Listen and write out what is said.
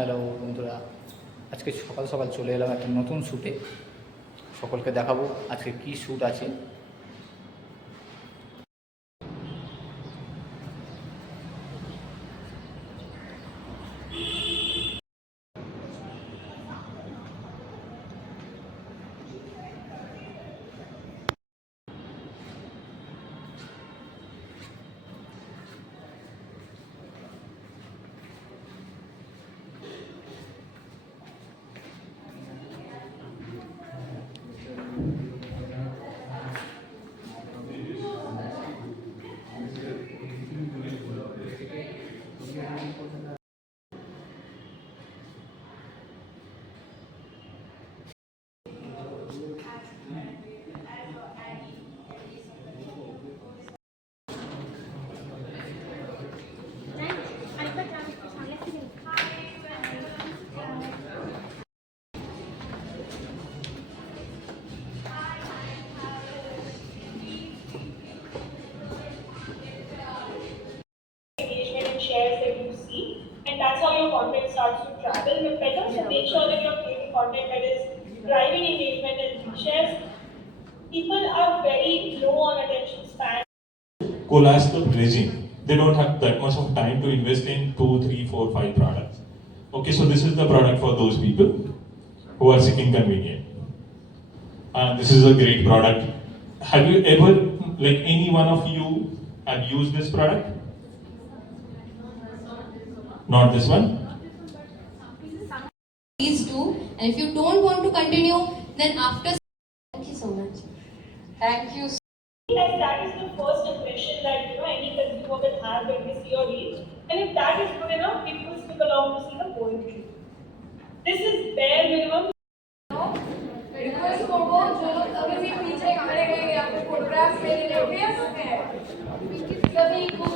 Hello বন্ধুরা, আজকে সকাল সকাল চলে এলাম একটা নতুন শ্যুটে। সকলকে দেখাবো আজকে কি শ্যুট আছে। Engagement and shares that you see, and that's how your content starts to travel better. So make sure that you're creating content that is driving engagement and shares. People are very low on attention span. Collapse the bridging. They don't have that much of time to invest in 2, 3, 4, 5 products. Okay, so this is the product for those people who are seeking convenience. This is a great product. Have you ever, like any one of you, have used this product? Not this one? Please do, and if you don't want to continue, then after. Thank you so much. Thank you. Like that is the first impression that any consumer will have when they see your reel. And if that is good enough, people will stick along to see the poetry. This is bare minimum. Request करबो जो लोग अभी भी पीछे खड़े हैं या फिर फोटोग्राफ्स ले रहे हैं सभी कुछ